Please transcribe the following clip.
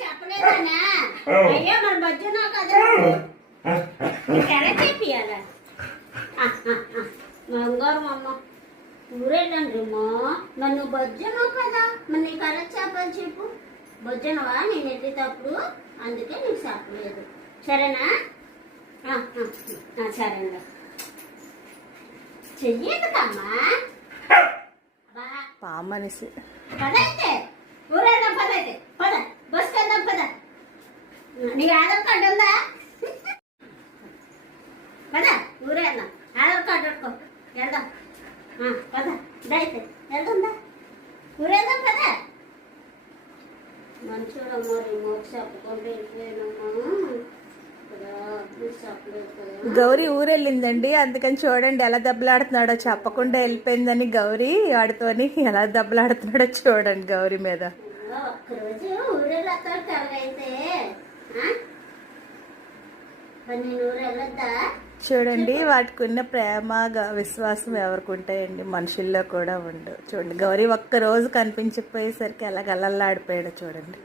చెప్పలేదన్నా అయ్యో మన బజ్జున్నావు కదా ఎలా చెప్పియాలా బంగారం అమ్మ ఊరేళ్ళండి మా మరి నువ్వు బజ్జున్నావు కదా మరి నీకు ఎలా చెప్పాలి చెప్పు బజ్జనవా నేను వెళ్ళేటప్పుడు అందుకే నీకు చెప్పలేదు సరేనా సరేనా చెయ్యదుకమ్మా మనిషి పదైతే ఊరేద్దాం పదైతే పద బస్కి వెళ్దాం పద నీ ఆధార్ కార్డు ఉందా పద ఊరేద్దాం ఆధార్ కార్డు పెట్టుకో వెళ్దాం పద దైతే వెళ్తుందా ఊరేద్దాం పద మంచిగా మోక్ష చెప్పుకుంటే వెళ్ళిపోయినమ్మా గౌరీ ఊరెళ్ళిందండి, అందుకని చూడండి ఎలా దెబ్బలాడుతున్నాడో. చెప్పకుండా వెళ్ళిపోయిందని గౌరీ వాడితోని ఎలా దెబ్బలాడుతున్నాడో చూడండి గౌరీ మీద. చూడండి వాటికి ఉన్న ప్రేమ విశ్వాసం ఎవరికి ఉంటాయండి, మనుషుల్లో కూడా ఉండవు. చూడండి గౌరీ ఒక్క రోజు కనిపించకపోయేసరికి ఎలా గల్లల్లాడిపోయాడో చూడండి.